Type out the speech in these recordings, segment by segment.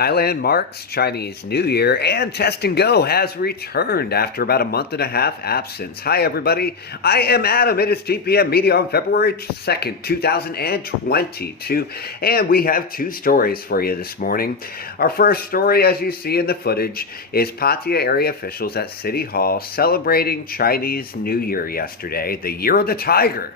Thailand marks Chinese New Year, and Test and Go has returned after about a month and a half absence. Hi everybody, I am Adam. It is TPM Media on February 2nd, 2022, and we have two stories for you this morning. Our first story, as you see in the footage, is Pattaya area officials at City Hall celebrating Chinese New Year yesterday, the Year of the Tiger.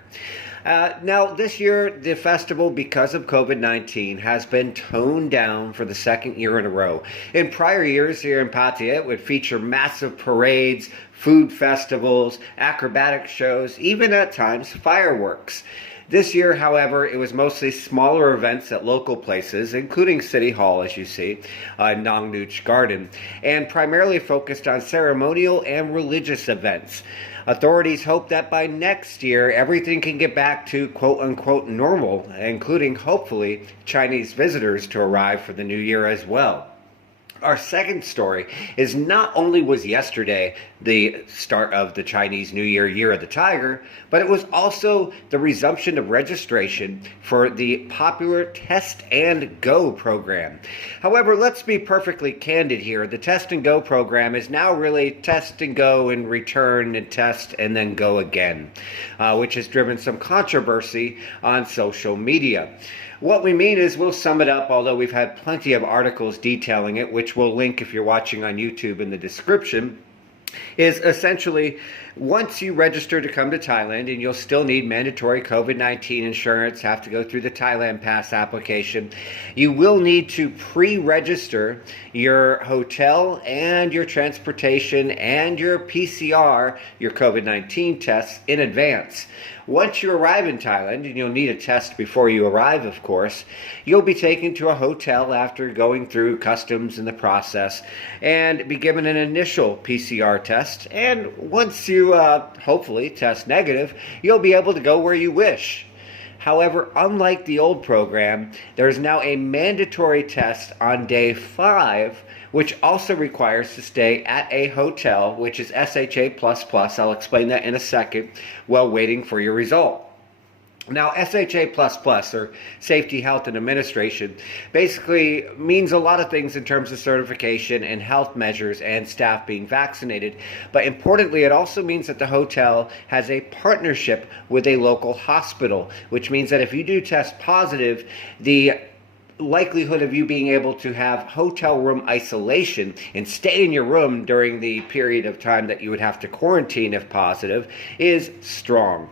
Now, this year, the festival, because of COVID-19, has been toned down for the second year in a row. In prior years here in Pattaya, it would feature massive parades, food festivals, acrobatic shows, even at times fireworks. This year, however, it was mostly smaller events at local places, including City Hall, as you see, Nong Nooch Garden, and primarily focused on ceremonial and religious events. Authorities hope that by next year, everything can get back to quote-unquote normal, including, hopefully, Chinese visitors to arrive for the new year as well. Our second story is not only was yesterday the start of the Chinese New Year, Year of the Tiger, but it was also the resumption of registration for the popular Test and Go program. However, let's be perfectly candid here. The Test and Go program is now really test and go and return and test and then go again, which has driven some controversy on social media. What we mean is, we'll sum it up, although we've had plenty of articles detailing it, which we'll link if you're watching on YouTube in the description, is essentially once you register to come to Thailand, and you'll still need mandatory COVID-19 insurance, have to go through the Thailand Pass application, you will need to pre-register your hotel and your transportation and your PCR, your COVID-19 tests, in advance. Once you arrive in Thailand, and you'll need a test before you arrive, of course, you'll be taken to a hotel after going through customs in the process and be given an initial PCR test. And once you hopefully test negative, you'll be able to go where you wish. However, unlike the old program, there is now a mandatory test on day 5, which also requires to stay at a hotel, which is SHA++. I'll explain that in a second, while waiting for your result. Now, SHA++, or Safety, Health, and Administration, basically means a lot of things in terms of certification and health measures and staff being vaccinated. But importantly, it also means that the hotel has a partnership with a local hospital, which means that if you do test positive, the likelihood of you being able to have hotel room isolation and stay in your room during the period of time that you would have to quarantine if positive is strong.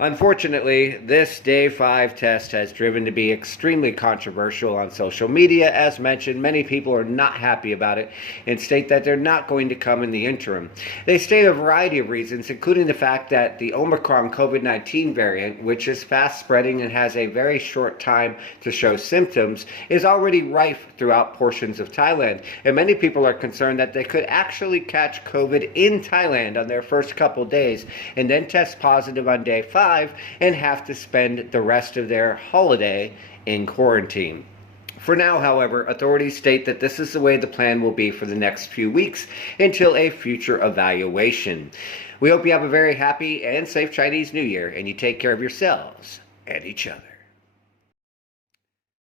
Unfortunately, this day 5 test has driven to be extremely controversial on social media. As mentioned, many people are not happy about it and state that they're not going to come in the interim. They state a variety of reasons, including the fact that the Omicron COVID-19 variant, which is fast spreading and has a very short time to show symptoms, is already rife throughout portions of Thailand. And many people are concerned that they could actually catch COVID in Thailand on their first couple days and then test positive on day 5 and have to spend the rest of their holiday in quarantine. For now, however, authorities state that this is the way the plan will be for the next few weeks until a future evaluation. We hope you have a very happy and safe Chinese New Year, and you take care of yourselves and each other.